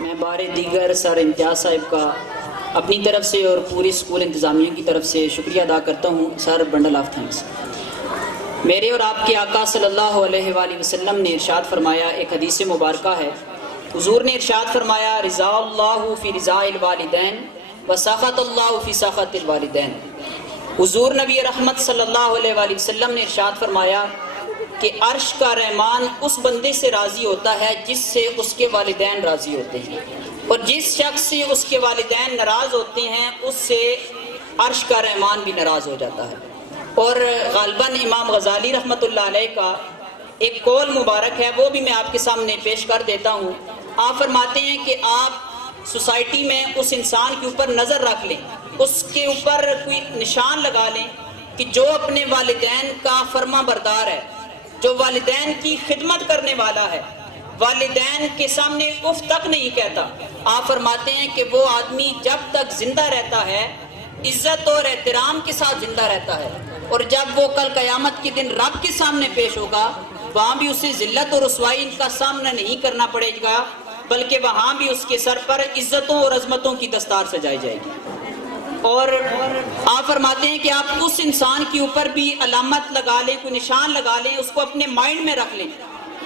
मैं बारे दीगर सर इम्तियाज़ साहिब का अपनी तरफ से और पूरी स्कूल इंतज़ामिया की तरफ से शुक्रिया अदा करता हूँ। Sir, bundle of thanks. मेरे और आपके आका सल्लल्लाहु अलैहि वसल्लम ने इरशाद फरमाया, एक हदीस मुबारक है, हुजूर ने इरशाद फरमाया, रिज़ाअल्लाहु फ़ी रिज़ाइल वालिदैन व सख़तुल्लाहु फ़ी सख़तिल वालिदैन। हुजूर नबी रहमत सल्लल्लाहु अलैहि वसल्लम ने इरशाद फरमाया कि अर्श का रहमान उस बंदे से राज़ी होता है जिससे उसके वालिदैन राज़ी होते हैं, और जिस शख्स से उसके वालिदैन नाराज़ होते हैं उससे अर्श का रहमान भी नाराज़ हो जाता है। और गालिबन इमाम गज़ाली रहमतुल्लाह अलैह का एक कौल मुबारक है, वो भी मैं आपके सामने पेश कर देता हूँ। आप फरमाते हैं कि आप सोसाइटी में उस इंसान के ऊपर नज़र रख लें, उसके ऊपर कोई निशान लगा लें कि जो अपने वालिदैन का फर्मा बरदार है, जो वालिदैन की खिदमत करने वाला है, वालिदैन के सामने उफ तक नहीं कहता। आप फरमाते हैं कि वो आदमी जब तक जिंदा रहता है इज्जत और एहतराम के साथ जिंदा रहता है, और जब वो कल क़यामत के दिन रब के सामने पेश होगा वहाँ भी उसे जिल्लत और रुसवाई का सामना नहीं करना पड़ेगा, बल्कि वहाँ भी उसके सर पर इज्जतों और अजमतों की दस्तार सजाई जाएगी। और आप फरमाते हैं कि आप उस इंसान के ऊपर भी अलामत लगा लें, कोई निशान लगा लें, उसको अपने माइंड में रख लें,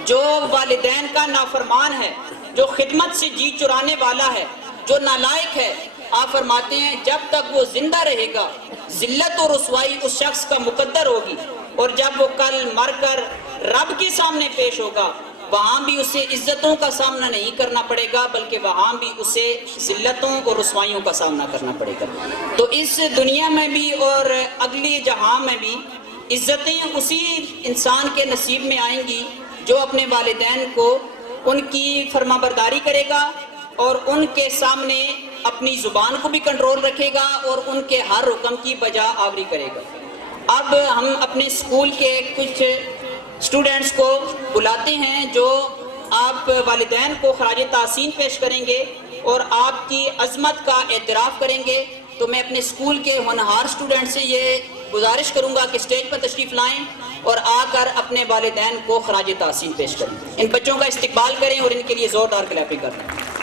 जो वालिदैन का नाफरमान है, जो खिदमत से जी चुराने वाला है, जो नालायक है। आप फरमाते हैं जब तक वो जिंदा रहेगा जिल्लत और रुसवाई उस शख्स का मुकद्दर होगी, और जब वो कल मरकर रब के सामने पेश होगा वहाँ भी उसे इज्जतों का सामना नहीं करना पड़ेगा, बल्कि वहाँ भी उसे जिल्लतों और रुसवाइयों का सामना करना पड़ेगा। तो इस दुनिया में भी और अगले जहां में भी इज्जतें उसी इंसान के नसीब में आएंगी जो अपने वालिदैन को उनकी फरमाबरदारी करेगा और उनके सामने अपनी ज़ुबान को भी कंट्रोल रखेगा और उनके हर हुक्म की बजा आवरी करेगा। अब हम अपने स्कूल के कुछ स्टूडेंट्स को बुलाते हैं जो आप वालिदैन को खराज तासीन पेश करेंगे और आपकी अजमत का एतराफ़ करेंगे। तो मैं अपने स्कूल के होनहार स्टूडेंट से ये गुजारिश करूंगा कि स्टेज पर तशरीफ़ लाएं और आकर अपने वालिदैन को खराज तासीन पेश करें। इन बच्चों का इस्तकबाल करें और इनके लिए ज़ोरदार क्लैपिंग करें।